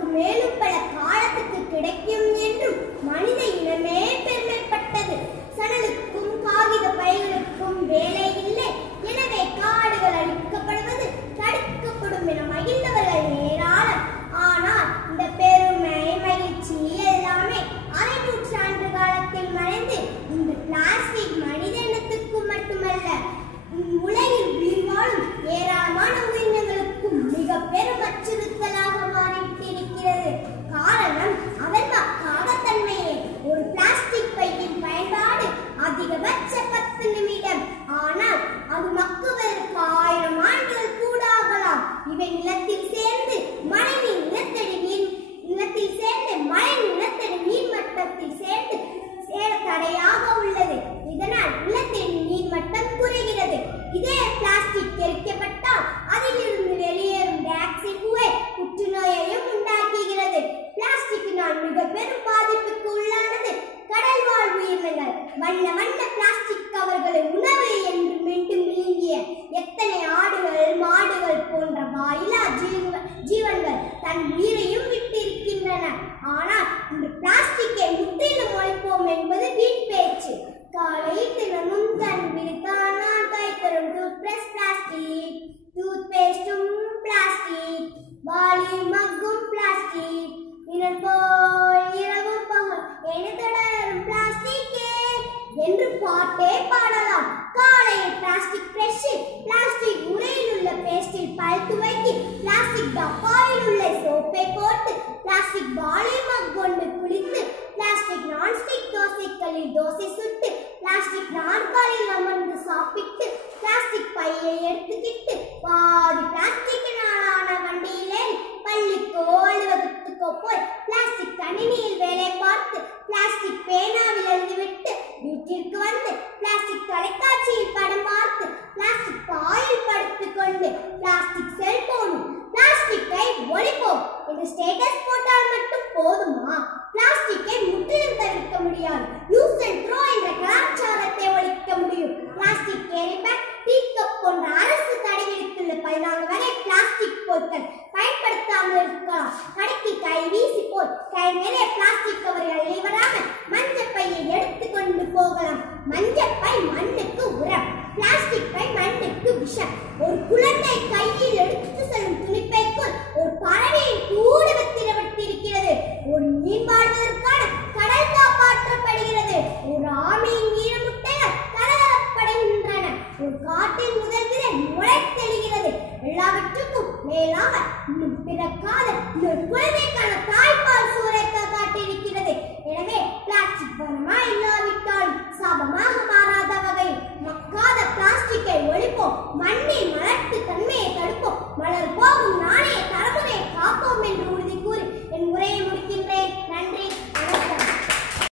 நமக்கு மேலும் பல காலத்துக்கு கிடைக்கும் என்றும் மனித இனமே பெருமைப்பட்டது. சணலுக்கும் காகித பைகளுக்கும் வேலை இல்லை, எனவே காடுகள் அழிக்கப்படுவது தடுக்கப்படும் என மகிழ்ந்தவர்கள் ஏராளம். ஆனால் இந்த பெருமை மகிழ்ச்சி எல்லாமே அரை நூற்றாண்டு காலத்தில் மறைந்து இந்த பிளாஸ்டிக் மனித இனத்துக்கு மட்டுமல்ல, உலகில் உயிர் வாழும் ஏராளமான உயிரினங்களுக்கும் மிக பெரும் அச்சுறுத்தலாக மாறிவிட்டிருக்கிறது. காரணம் அதன் காகத்தன்மையே. ஒரு பிளாஸ்டிக் பையின் பயன்பாடு அதிகபட்ச 10 நிமிடம், ஆனால் அது மக்குவதற்கு 1000 ஆண்டுகள் கூட ஆகலாம். இவை நிலத்தில் சேர்ந்து மழை நிலத்தடி நீர் மட்டத்தில் சேர்ந்து சேர தடையாக உள்ளது. இதனால் நிலத்தடி நீர் மட்டம் குறைகிறது. இதே பிளாஸ்டிக் எரிக்கப்பட்டால் அதிலிருந்து வெளியேறும் டைஆக்சைடு புகை புற்றுநோயையும் உண்டாக்குகிறது. பிளாஸ்டிக்கினால் மிக பெரும் பாதிப்புக்கு உள்ளானது கடல் வாழ் உயிரினங்கள். வண்ண வண்ண பிளாஸ்டிக் கவர்களை உணவு என்று மீண்டும் விழுங்கிய எத்தனை ஆடுகள் மாடுகள் போன்ற வாயிலா ஜீவன்கள் தன் உயிரையும் விட்டிருக்கின்றன. ஆனால் இன்று பிளாஸ்டிக்கை முற்றிலும் ஒழிப்போம் என்பது வீண் பேச்சு. காலை தினமும் தன் விழித்தானால் கை தரும் டூத்பிரஷ் பிளாஸ்டிக், டூத்பேஸ்டும் பிளாஸ்டிக், வாளி மக்கும் பிளாஸ்டிக், போல் இரவும் பகல் என தொடரும் பிளாஸ்டிக்கே என்று பாட்டே பாடலாம். காலையில் பிளாஸ்டிக் பிரஷில், பிளாஸ்டிக் உரையில் உள்ள பேஸ்டில் பல் துவைத்து, பிளாஸ்டிக் டப்பாவில் உள்ள சோப்பை போட்டு, பிளாஸ்டிக் வாளி மக் கொண்டு குளித்து, பிளாஸ்டிக் நான்ஸ்டிக் தோசைகளில் தோசை சுட்டு, பிளாஸ்டிக் நாற்காலியில் அமர்ந்து சாப்பிட்டு, பிளாஸ்டிக் பையை எடுத்துக்கிட்டு பாதி பிளாஸ்டிக்கினாலான வண்டியிலே பள்ளிக்கோ அலுவலகத்துக்கோ போய் பிளாஸ்டிக் கணினியில் வேலை பார்த்து, பிளாஸ்டிக் பேனாவில் எழுதிவிட்டு வீட்டிற்கு வந்து பிளாஸ்டிக் தொலைக்காட்சியில் படம் பார்த்து, பிளாஸ்டிக் பாயில் படுத்துக் கொண்டு பிளாஸ்டிக் செல்போனில் பிளாஸ்டிக்கை ஒழிப்போம் என்று ஸ்டேட்டஸ் போட்டால் மட்டும் போதுமா? பிளாஸ்டிக்கை முற்றிலும் தவிர்க்க முடியாது. யூஸ் அண்ட் த்ரோ என்ற கலாச்சாரத்தை ஒழிக்க முடியும். Plastic carry bag, tea cup போன்ற அரசு தடை விதித்துள்ள 14 வகை பிளாஸ்டிக் பொருட்கள் பயன்படுத்தாமல் இருக்கலாம். கடைக்கு கை வீசி போய் கை நிறைய பிளாஸ்டிக் கவர்கள் வெளிவராமல் மஞ்சள் பையை எடுத்துக் கொண்டு போகலாம். மஞ்சள் பை மண்ணுக்கு உரம், பிளாஸ்டிக் பை மண்ணுக்கு விஷம். ஒரு குழந்தை கையில் எடுத்து செல்லும் துணிப்பைக்குள் ஒரு பறவையின் கூடு வித்திரப்பட்டிருக்கிறது. ஒரு மீன் வாழ்வதற்கான கடல் காப்பாற்றப்படுகிறது. ஒரு ஆமையின் ஈரமுட்டைகள் கலகலப்படுகின்றன. ஒரு காட்டின் முதல் விதை முளைத்தெழுகிறது. எல்லாவற்றுக்கும் மேலாக இன்னும் பிறக்காத இன்னொரு குழந்தைக்கான தாய்ப்பால் சூறைக்க காட்டியிருக்கிறது. எனவே பிளாஸ்டிக் வரமா இல்லாவிட்டால் சாபமாக